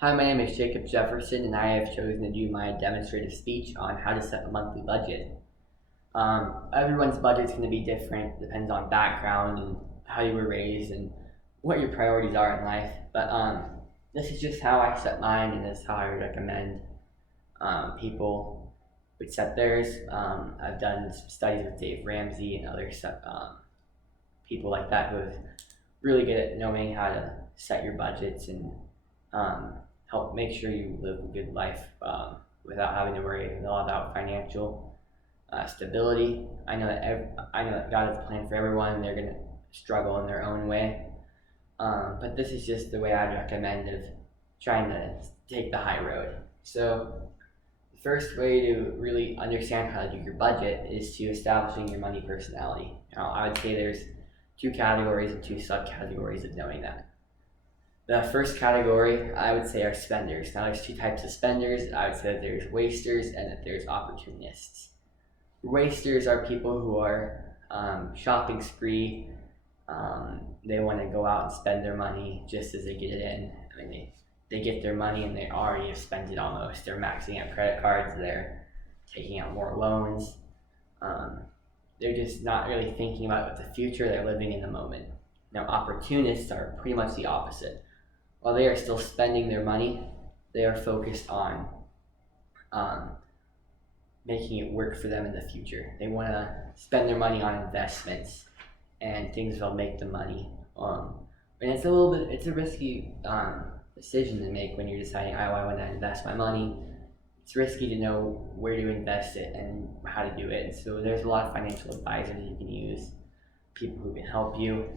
Hi, my name is Jefferson, and I have chosen to do my demonstrative speech on how to set a monthly budget. Everyone's budget is going to be different, depends on background and how you were raised and what your priorities are in life. But this is just how I set mine, and this is how I would recommend people would set theirs. I've done some studies with Dave Ramsey and other people like that who are really good at knowing how to set your budgets and um, help make sure you live a good life without having to worry a lot about financial stability. I know that God has a plan for everyone, and they're gonna struggle in their own way. But this is just the way I'd recommend of trying to take the high road. So the first way to really understand how to do your budget is to establishing your money personality. Now, I would say there's two categories and two subcategories of knowing that. The first category, I would say, are spenders. Now, there's two types of spenders. I would say that there's wasters and that there's opportunists. Wasters are people who are shopping spree. They want to go out and spend their money just as they get it in. I mean, they get their money and they already have spent it almost. They're maxing out credit cards. They're taking out more loans. They're just not really thinking about the future. They're living in the moment. Now, opportunists are pretty much the opposite. While they are still spending their money, they are focused on making it work for them in the future. They want to spend their money on investments and things that'll make them money. And it's a risky decision to make when you're deciding, oh, I want to invest my money. It's risky to know where to invest it and how to do it. So there's a lot of financial advisors you can use, people who can help you,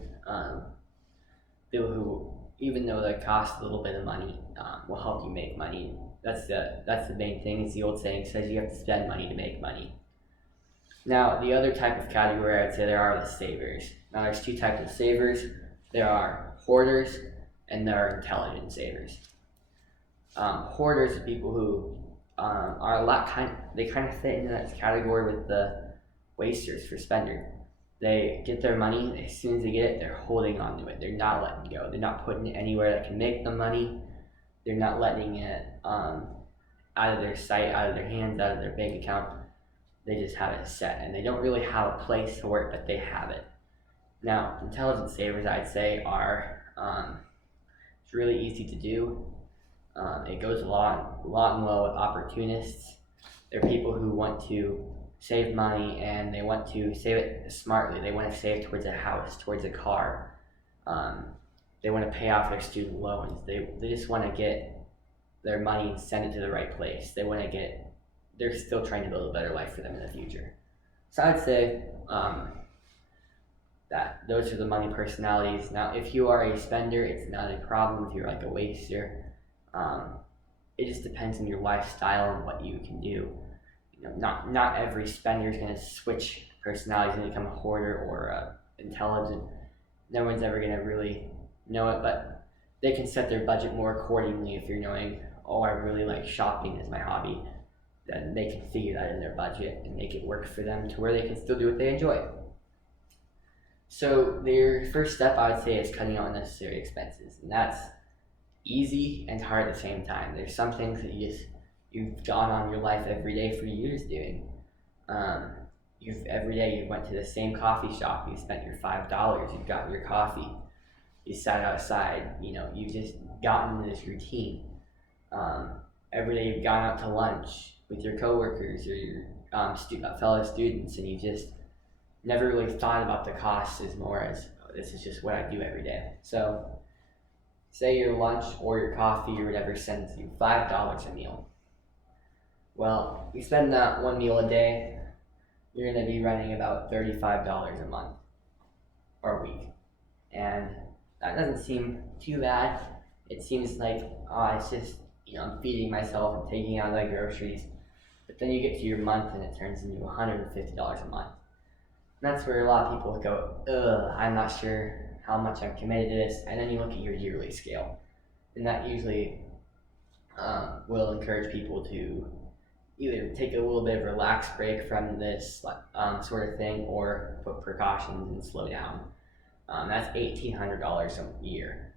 people who, even though they cost a little bit of money, will help you make money. That's the main thing. It's the old saying, says you have to spend money to make money. Now, the other type of category I'd say there are the savers. Now, there's two types of savers. There are hoarders and there are intelligent savers. Hoarders are people who they kind of fit into that category with the wasters for spender. They get their money, as soon as they get it, they're holding on to it. They're not letting go. They're not putting it anywhere that can make them money. They're not letting it out of their sight, out of their hands, out of their bank account. They just have it set, and they don't really have a place to work, but they have it. Now, intelligent savers, I'd say, are it's really easy to do. It goes a lot and well with opportunists. They're people who want to save money and they want to save it smartly. They want to save towards a house, towards a car. They want to pay off their student loans. They just want to get their money and send it to the right place. They're still trying to build a better life for them in the future. So I'd say that those are the money personalities. Now, if you are a spender, it's not a problem. If you're like a waster, it just depends on your lifestyle and what you can do. Not every spender is going to switch personalities and become a hoarder or intelligent. No one's ever going to really know it, but they can set their budget more accordingly. If you're knowing, oh, I really like shopping as my hobby, then they can figure that in their budget and make it work for them to where they can still do what they enjoy. So their first step, I would say, is cutting out unnecessary expenses, and that's easy and hard at the same time. There's some things that you've gone on your life every day for years doing. Every day you went to the same coffee shop, you spent your $5, you got your coffee, you sat outside, you've just gotten into this routine. Every day you've gone out to lunch with your coworkers or your fellow students, and you just never really thought about the costs as more as, oh, this is just what I do every day. So say your lunch or your coffee or whatever sends you $5 a meal. Well, you spend that one meal a day, you're going to be running about $35 a month or a week. And that doesn't seem too bad. It seems like, it's just, I'm feeding myself and taking out the groceries. But then you get to your month and it turns into $150 a month. And that's where a lot of people go, I'm not sure how much I'm committed to this. And then you look at your yearly scale. And that usually will encourage people to either take a little bit of a relaxed break from this sort of thing or put precautions and slow down. That's $1,800 a year.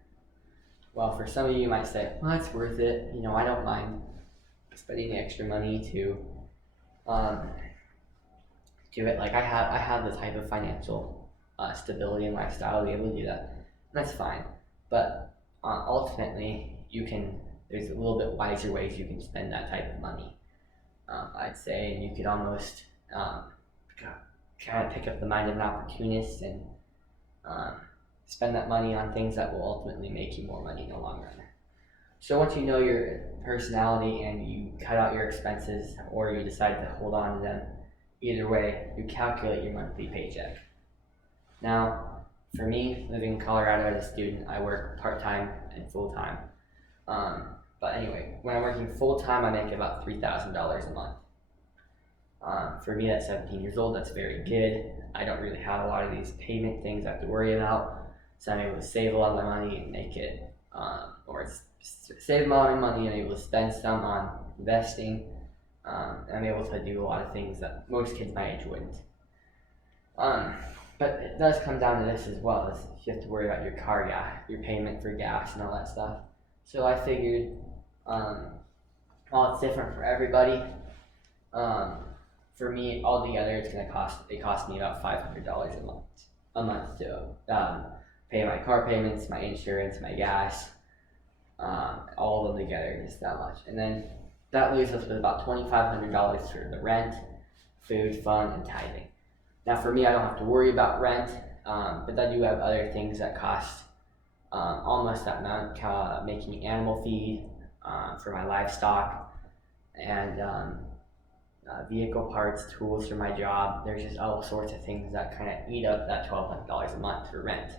Well, for some of you, you might say, well, it's worth it. I don't mind spending the extra money to um, do it. Like I have the type of financial stability and lifestyle to be able to do that. And that's fine. But ultimately, there's a little bit wiser ways you can spend that type of money. I'd say, and you could almost kind of pick up the mind of an opportunist and spend that money on things that will ultimately make you more money in the long run. So once you know your personality and you cut out your expenses or you decide to hold on to them, either way, you calculate your monthly paycheck. Now, for me, living in Colorado as a student, I work part-time and full-time. But anyway, when I'm working full-time, I make about $3,000 a month. For me, at 17 years old, that's very good. I don't really have a lot of these payment things I have to worry about. So I'm able to save a lot of my money and make it, save a lot of money and able to spend some on investing. I'm able to do a lot of things that most kids my age wouldn't. But it does come down to this as well, is you have to worry about your car gas, your payment for gas and all that stuff. So I figured, while it's different for everybody, for me, altogether, it cost me about $500 a month to pay my car payments, my insurance, my gas, all of them together, just that much. And then that leaves us with about $2,500 for the rent, food, fun, and tithing. Now for me, I don't have to worry about rent, but I do have other things that cost almost that amount, making animal feed for my livestock, and vehicle parts, tools for my job. There's just all sorts of things that kind of eat up that $1,200 a month for rent.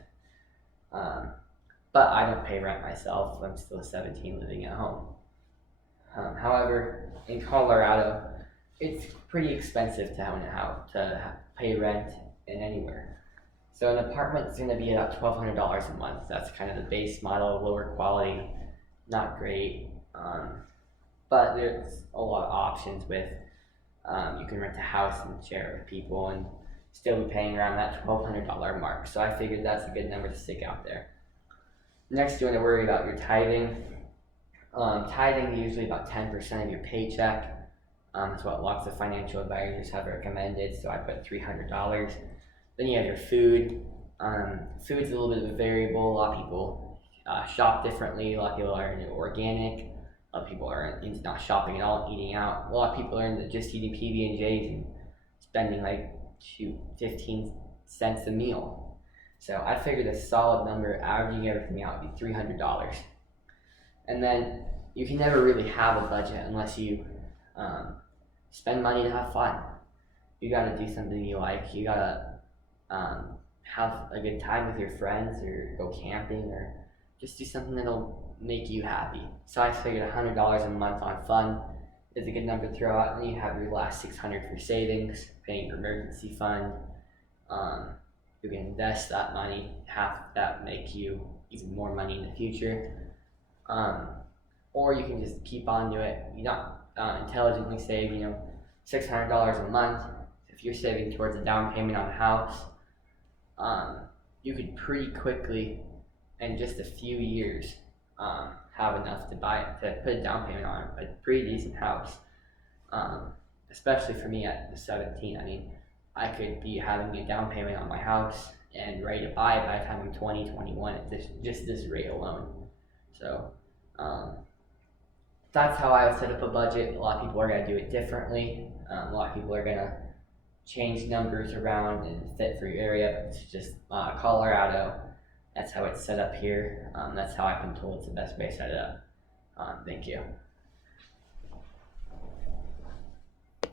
But I don't pay rent myself. I'm still 17 living at home. However, in Colorado, it's pretty expensive to own a house, to pay rent in anywhere. So an apartment is going to be about $1,200 a month. That's kind of the base model, lower quality, not great. But there's a lot of options with, you can rent a house and share it with people and still be paying around that $1,200 mark. So I figured that's a good number to stick out there. Next, you want to worry about your tithing. Tithing is usually about 10% of your paycheck. That's what lots of financial advisors have recommended, so I put $300. Then you have your food. Food's a little bit of a variable. A lot of people shop differently. A lot of people are into organic. A lot of people are into not shopping at all, eating out. A lot of people are into just eating PB&Js and spending like 15 cents a meal. So I figured a solid number, averaging everything out, would be $300. And then you can never really have a budget unless you spend money to have fun. You gotta do something you like. You gotta have a good time with your friends, or go camping, or just do something that'll make you happy. So I figured $100 a month on fun is a good number to throw out, and then you have your last $600 for savings, paying your emergency fund. You can invest that money, have that make you even more money in the future. Or you can just keep on to it. You not intelligently save, $600 a month. If you're saving towards a down payment on a house, you could pretty quickly, in just a few years, have enough to put a down payment on a pretty decent house. Especially for me at 17. I mean, I could be having a down payment on my house and ready to buy by the time I'm 20, 21 at just this rate alone. So that's how I would set up a budget. A lot of people are going to do it differently. A lot of people are going to change numbers around and fit for your area, but it's just Colorado. That's how it's set up here. That's how I've been told it's the best way to set it up. Thank you.